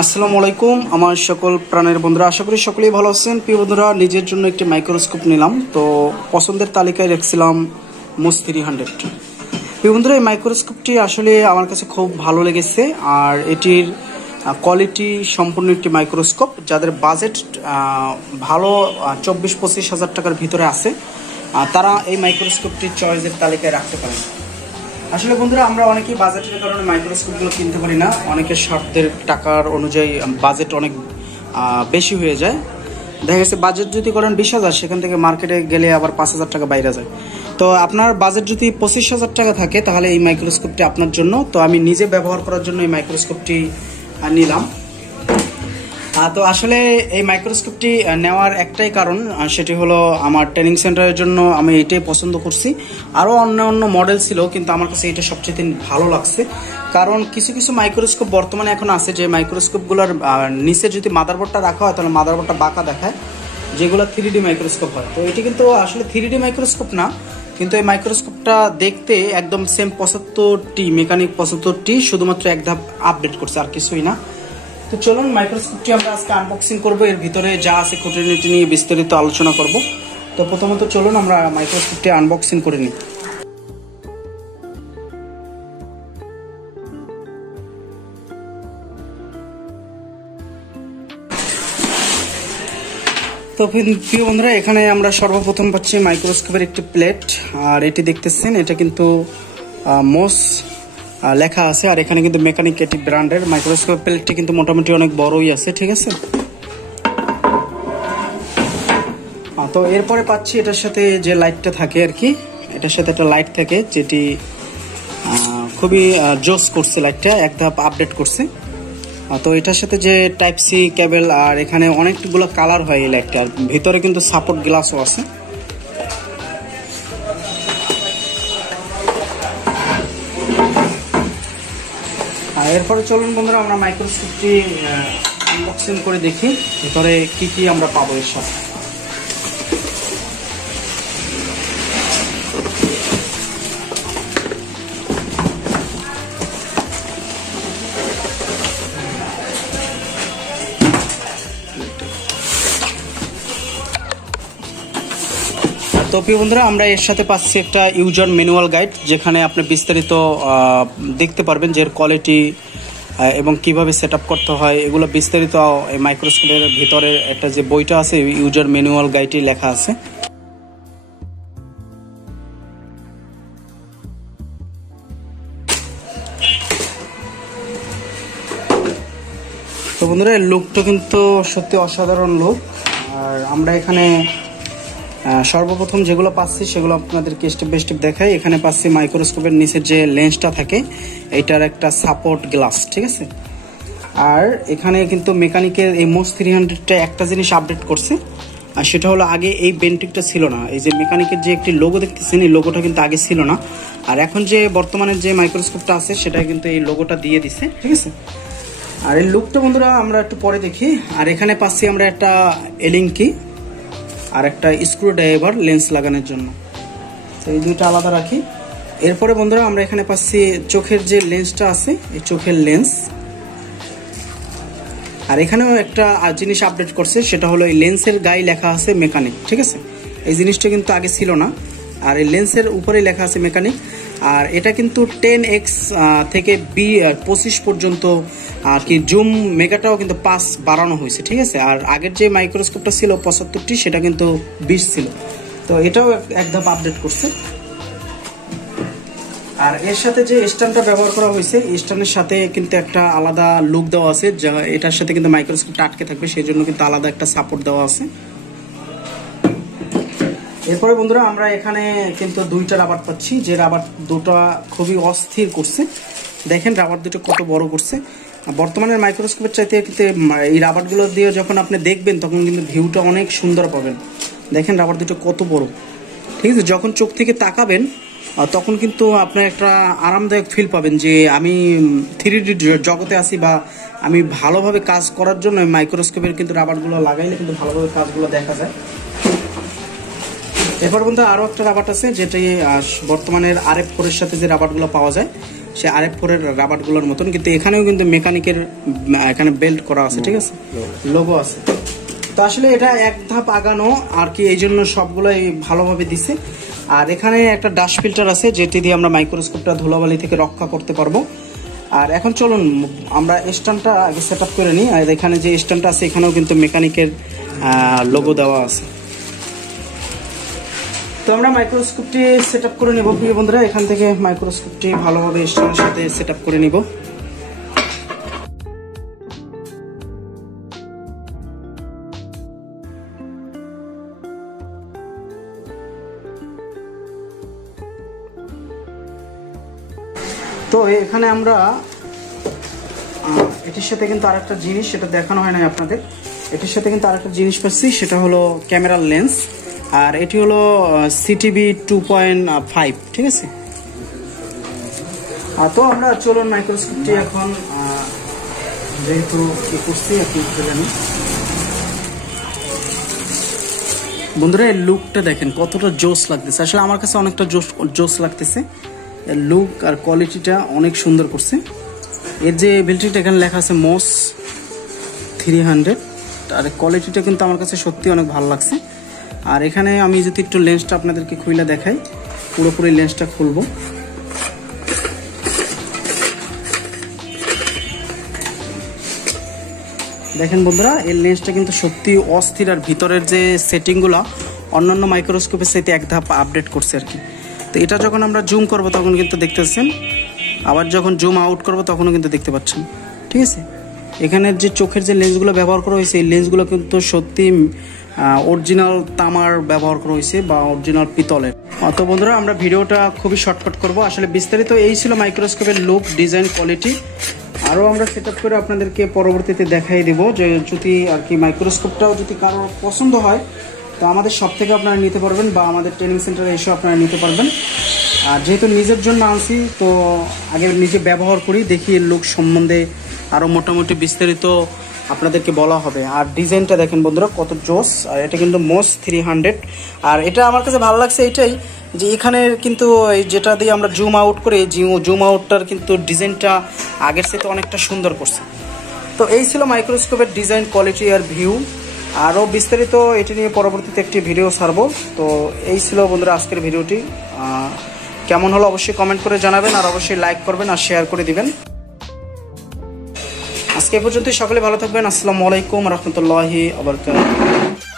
আসসালামু আলাইকুম আমার সকল প্রাণের বন্ধুরা, আশা করি সকলেই ভালো আছেন। প্রিয় বন্ধুরা, নিজের জন্য একটি মাইক্রোস্কোপ নিলাম, তো পছন্দের তালিকায় রাখছিলাম MOS 300। প্রিয় বন্ধুরা, এই মাইক্রোস্কোপটি আসলে আমার কাছে খুব ভালো লেগেছে, আর এটির কোয়ালিটি সম্পূর্ণ একটি মাইক্রোস্কোপ। যাদের বাজেট ভালো 24-25 হাজার টাকার ভিতরে আছে, তারা এই মাইক্রোস্কোপটি চয়েসের তালিকায় রাখতে পারেন। আসলে বন্ধুরা, আমরা অনেকেই বাজেটের কারণে মাইক্রোস্কোপগুলো কিনতে পারি না। অনেকের স্বার্থের টাকার অনুযায়ী বাজেট অনেক বেশি হয়ে যায়। দেখা গেছে বাজেট যদি করেন 20,000, সেখান থেকে মার্কেটে গেলে আবার 5,000 টাকা বাইরে যায়। তো আপনার বাজেট যদি 25,000 টাকা থাকে, তাহলে এই মাইক্রোস্কোপটি আপনার জন্য। তো আমি নিজে ব্যবহার করার জন্য এই মাইক্রোস্কোপটি নিলাম। তো আসলে এই মাইক্রোস্কোপটি নেওয়ার একটাই কারণ, সেটি হলো আমার ট্রেনিং সেন্টারের জন্য আমি এটাই পছন্দ করছি। আরও অন্য মডেল ছিল, কিন্তু আমার কাছে এটা সবচেয়ে ভালো লাগছে। কারণ কিছু কিছু মাইক্রোস্কোপ বর্তমানে এখন আছে, যে মাইক্রোস্কোপগুলোর নিচে যদি মাদারবোর্ডটা রাখা হয়, তাহলে মাদারবোর্ডটা বাঁকা দেখায়, যেগুলো 3D মাইক্রোস্কোপ হয়। তো এটি কিন্তু আসলে 3D মাইক্রোস্কোপ না, কিন্তু এই মাইক্রোস্কোপটা দেখতে একদম সেম 75T, মেকানিক 75T, শুধুমাত্র এক ধাপ আপডেট করছে, আর কিছুই না। তো চলুন মাইক্রোস্কোপটি আমরা আজকে আনবক্সিং করব। এর ভিতরে যা আছে খুঁটিনাটি নিয়ে বিস্তারিত আলোচনা করব। তো প্রথমত চলুন আমরা মাইক্রোস্কোপটি আনবক্সিং করে নিই। তো প্রিয় বন্ধুরা, এখানে আমরা সর্বপ্রথম পাচ্ছি মাইক্রোস্কোপের একটি প্লেট। আর এটি দেখতেছেন, এটা কিন্তু MOS লেখা আছে। আর এখানে কিন্তু মেকানিক এটি ব্র্যান্ডের মাইক্রোস্কোপ। প্লেটটি কিন্তু মোটামুটি অনেক বড়ই আছে, ঠিক আছে। তো এরপরে পাচ্ছি এটার সাথে যে লাইটটা থাকে আর কি, এটার সাথে একটা লাইট থাকে, যেটি খুবই জোস করছে, লাইটটা এক ধাপ আপডেট করছে। তো এটার সাথে যে টাইপ সি কেবল, আর এখানে অনেকগুলো কালার হয় এই লাইটটার ভিতরে, কিন্তু সাপোর্ট গ্লাসও আছে। এরপরে চলুন বন্ধুরা, আমরা মাইক্রোস্কোপটি আনবক্সিং করে দেখি ভিতরে কি কি আমরা পাবো এর সাথে। তো প্রিয় বন্ধুরা, আমরা এর সাথে পাচ্ছি একটা ইউজার ম্যানুয়াল গাইড, যেখানে আপনি বিস্তারিত দেখতে পারবেন যে এর কোয়ালিটি এবং কিভাবে সেট আপ করতে হয়, এগুলো বিস্তারিত এই মাইক্রোস্কোপের ভিতরে একটা যে বইটা আছে, ইউজার ম্যানুয়াল গাইডে লেখা আছে। তো বন্ধুরা, এর লুকটা কিন্তু সত্যি অসাধারণ লুক। আর আমরা এখানে সর্বপ্রথম যেগুলো পাচ্ছি সেগুলো আপনাদেরকে স্টেপ বাই স্টেপ দেখাই। এখানে পাচ্ছি মাইক্রোস্কোপের নিচে যে লেন্সটা থাকে, এইটার একটা সাপোর্ট গ্লাস, ঠিক আছে। আর এখানে কিন্তু মেকানিকের এই MOS 300টা একটা জিনিস আপডেট করছে, আর সেটা হলো আগে এই বেন্টিকটা ছিল না। এই যে মেকানিকের যে একটি লোগো দেখতেছেন, এই লোগোটা কিন্তু আগে ছিল না। আর এখন যে বর্তমানে যে মাইক্রোস্কোপটা আছে, সেটা কিন্তু এই লোগোটা দিয়ে দিছে, ঠিক আছে। আর এই লুকটা বন্ধুরা আমরা একটু পরে দেখি। আর এখানে পাচ্ছি আমরা একটা এলিং কি আর একটা স্ক্রু ড্রাইভার লেন্স লাগানোর জন্য। তো এই দুইটা আলাদা রাখি। এরপরে বন্ধুরা, আমরা এখানে পাচ্ছি চোখের যে লেন্সটা আছে, এই চোখের লেন্স। আর এখানেও একটা জিনিস আপডেট করছে, সেটা হলো এই লেন্সের গায়ে লেখা আছে মেকানিক, ঠিক আছে। এই জিনিসটা কিন্তু আগে ছিল না। আর এই লেন্সের উপরে লেখা আছে মেকানিক। আর এটা কিন্তু 10x থেকে 25 পর্যন্ত আর কি জুম মেগাটাও কিন্তু 5 বাড়ানো হয়েছে, ঠিক আছে। আর আগের যে মাইক্রোস্কোপটা ছিল 75টি, সেটা কিন্তু 20 ছিল। তো এটাও এক ধাপ আপডেট করছে। আর এর সাথে যে স্ট্যান্ডটা ব্যবহার করা হয়েছে, স্ট্যান্ডের সাথে কিন্তু একটা আলাদা লুক দেওয়া আছে, যা এটার সাথে কিন্তু মাইক্রোস্কোপটা আটকে থাকবে, সেই জন্য কিন্তু আলাদা একটা সাপোর্ট দেওয়া আছে। এরপরে বন্ধুরা, আমরা এখানে কিন্তু দুইটা রাবার পাচ্ছি, যে রাবার দুটো খুবই অস্থির করছে। দেখেন রাবার দুটো কত বড় করছে। বর্তমানের মাইক্রোস্কোপের চাইতে কিন্তু এই রাবারগুলো দিয়ে যখন আপনি দেখবেন, তখন কিন্তু ভিউটা অনেক সুন্দর পাবেন। দেখেন রাবার দুটো কত বড়, ঠিক আছে। যখন চোখ থেকে তাকাবেন, তখন কিন্তু আপনার একটা আরামদায়ক ফিল পাবেন, যে আমি 3D জগতে আছি, বা আমি ভালোভাবে কাজ করার জন্য মাইক্রোস্কোপের কিন্তু রাবারগুলো লাগাইলে কিন্তু ভালোভাবে কাজগুলো দেখা যায়। এরপর বন্ধু আরও একটা রাবার আছে, যেটি বর্তমানের RF4 এর সাথে যে রাবারগুলো পাওয়া যায়, সে RF4 এর রাবারগুলোর মতন, কিন্তু এখানেও কিন্তু মেকানিকের এখানে বেল্ট করা আছে, ঠিক আছে, লোগো আছে। তো আসলে এটা এক ধাপ আগানো আর কি, এই জন্য সবগুলোই ভালোভাবে দিছে। আর এখানে একটা ডাস্ট ফিল্টার আছে যেটি দিয়ে আমরা মাইক্রোস্কোপটা ধুলাবালি থেকে রক্ষা করতে পারবো। আর এখন চলুন আমরা স্ট্যান্ডটা আগে সেট আপ করে নিই। আর এখানে যে স্ট্যান্ডটা আছে এখানেও কিন্তু মেকানিকের লোগো দেওয়া আছে। তো আমরা মাইক্রোস্কোপটি সেট আপ করে নেব প্রিয় বন্ধুরা। এখান থেকে মাইক্রোস্কোপটি ভালোভাবে স্ট্যান্ডের সাথে সেট আপ করে নিব। তো এখানে আমরা এটির সাথে কিন্তু আরেকটা জিনিস, সেটা দেখানো হয় না আপনাদের, এটির সাথে কিন্তু আরেকটা জিনিস পাচ্ছি, সেটা হলো ক্যামেরার লেন্স। আর এটি হলো CTB 2.5, ঠিক আছে। তো আমরা চলুন মাইক্রোস্কোপটি এখন যেহেতু কি করছি আপনি জানেন বন্ধুরা, এই লুকটা দেখেন কতটা জোস লাগতেছে। আসলে আমার কাছে অনেকটা জোস লাগতেছে, লুক আর কোয়ালিটিটা অনেক সুন্দর করছে। এর যে বিল্ডিংটা এখানে লেখা আছে MOS 300, আর কোয়ালিটিটা কিন্তু আমার কাছে সত্যি অনেক ভালো লাগছে। আর এখানে আমি যদি একটু লেন্সটা আপনাদেরকে খুলে দেখাই, পুরোপুরি লেন্সটা খুলবো। দেখেন বন্ধুরা, এই লেন্সটা কিন্তু সত্যি অস্থির, আর ভিতরের যে সেটিংগুলো অন্যান্য মাইক্রোস্কোপের সাথে এক ধাপ আপডেট করছে আর কি। তো এটা যখন আমরা জুম করব তখন কিন্তু দেখতেছেন, আবার যখন জুম আউট করব তখনও কিন্তু দেখতে পাচ্ছেন, ঠিক আছে। এখানের যে চোখের যে লেন্সগুলো ব্যবহার করা হয়েছে, এই লেন্সগুলো কিন্তু সত্যি অরিজিনাল তামার ব্যবহার করা হয়েছে বা অরিজিনাল পিতলের। তো বন্ধুরা, আমরা ভিডিওটা খুবই শর্টকাট করব। আসলে বিস্তারিত এই ছিল মাইক্রোস্কোপের লুক, ডিজাইন, কোয়ালিটি। আরও আমরা সেট আপ করে আপনাদেরকে পরবর্তীতে দেখাই দেবো, যে যদি আর কি মাইক্রোস্কোপটাও যদি কারোর পছন্দ হয় তো আমাদের শপ থেকে আপনারা নিতে পারবেন, বা আমাদের ট্রেনিং সেন্টারে এসে আপনারা নিতে পারবেন। আর যেহেতু নিজের জন্য আনছি, তো আগে নিজে ব্যবহার করি, দেখি এর লুক সম্বন্ধে আরও মোটামুটি বিস্তারিত আপনাদেরকে বলা হবে। আর ডিজাইনটা দেখেন বন্ধুরা কত জোস। আর এটা কিন্তু MOS 300। আর এটা আমার কাছে ভালো লাগছে এটাই, যে এখানে কিন্তু এই যেটা দিয়ে আমরা জুম আউট করি, জুম আউটটার কিন্তু ডিজাইনটা আগের থেকে অনেকটা সুন্দর করছে। তো এই ছিল মাইক্রোস্কোপের ডিজাইন, কোয়ালিটি আর ভিউ। আরও বিস্তারিত এটি নিয়ে পরবর্তীতে একটি ভিডিও ছাড়বো। তো এই ছিল বন্ধুরা আজকের ভিডিওটি। কেমন হলো অবশ্যই কমেন্ট করে জানাবেন, আর অবশ্যই লাইক করবেন আর শেয়ার করে দিবেন। আজকে এ পর্যন্তই, সকলে ভালো থাকবেন। আসসালামু আলাইকুম রহমতুল্লাহি ওয়া বারাকাতুহু।